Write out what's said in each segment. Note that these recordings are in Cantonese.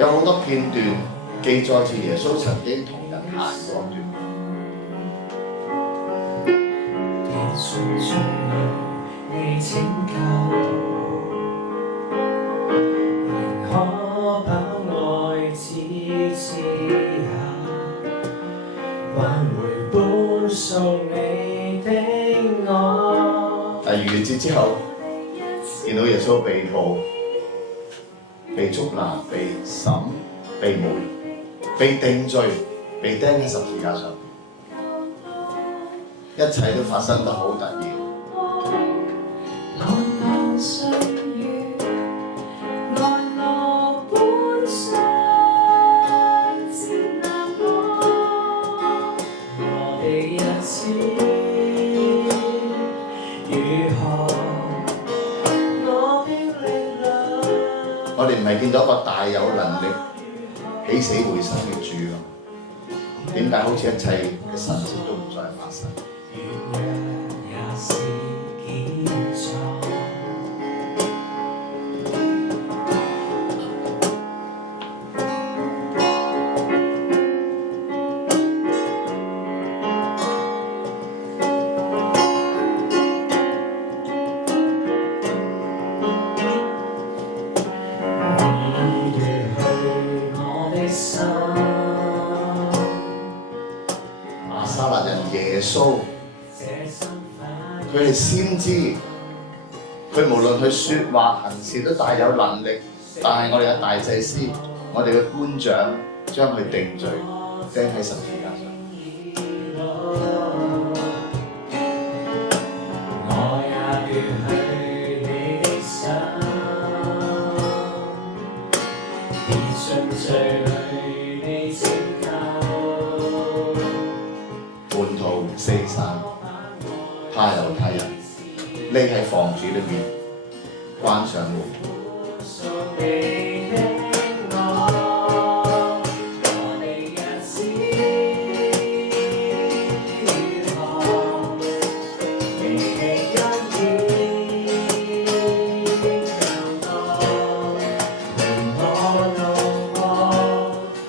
有好多片段記載住耶穌曾經同人行過段路。但逾越節之後，見到耶穌被捕、被捉拿、被審、被侮辱、被定罪、被釘喺十字架上，一切都發生得好突然。我哋唔係見到一個大有能力起死回生嘅主咯？點解好似一切嘅神蹟都唔再發生？拿撒勒人耶穌，佢係先知，佢無論佢説話行事都大有能力，但係我哋嘅大祭司，我哋嘅官長將佢定罪，釘喺十字架上。叛徒四散，怕猶太人匿喺房子裏邊，關上門。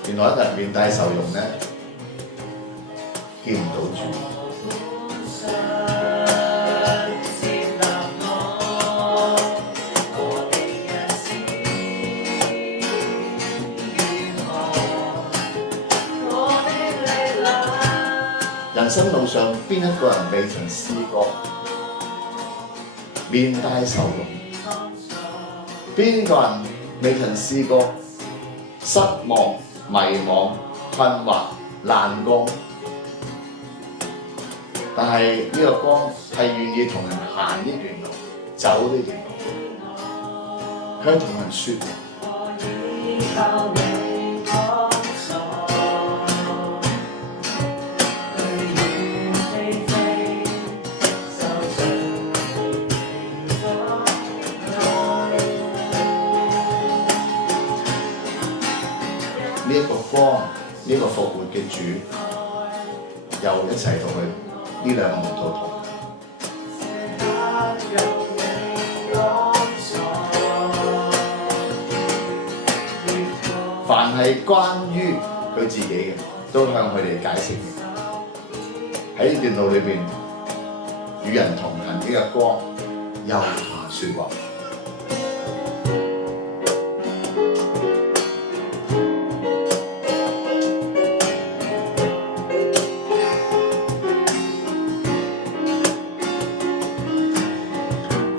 原來一個人面帶愁容呢，見唔到主。人生路上邊一個人未曾試過面帶愁容？邊個人未曾試過失望、迷茫、困惑、難過？但係呢個光係願意同人行呢段路，走呢段路，向同人説話。呢一個光，呢個復活嘅主，又一齊同佢呢兩個門徒同。凡係關於佢自己嘅，都向佢哋解釋。喺呢段路裏邊，與人同行呢個光，又話説話。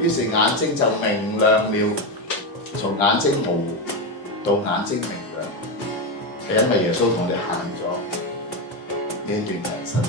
於是眼睛就明亮了，從眼睛模糊到眼睛明亮，係因為耶穌同你行咗呢一段人生。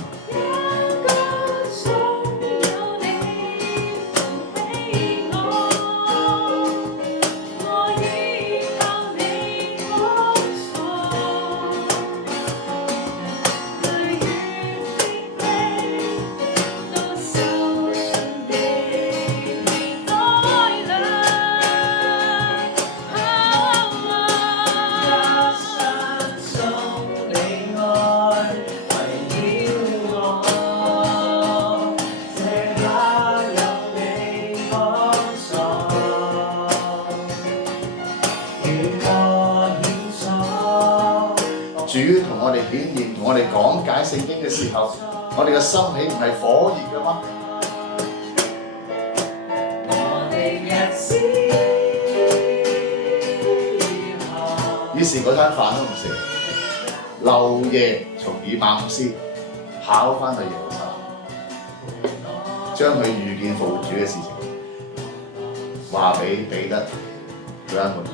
主同我哋顯現，同我哋講解聖經嘅時候，我哋嘅心豈唔係火熱嘅嗎？於是嗰餐飯都唔食，漏夜從以馬忤斯跑翻去耶路撒冷，將佢遇見復活主嘅事情話俾彼得佢班門徒。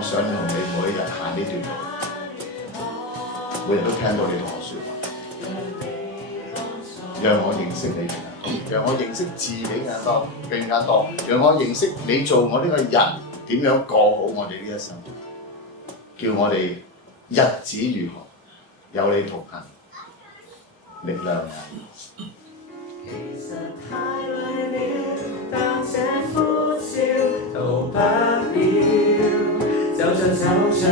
我想同你每一日行呢段路，每日都聽到你同我説話，讓我認識你更加多，讓我認識自己更加多，讓我認識你做我呢個人點樣過好我哋呢一生，叫我哋日子如何有你同行，力量啊！其實太累了，但這呼召逃不了，走着走着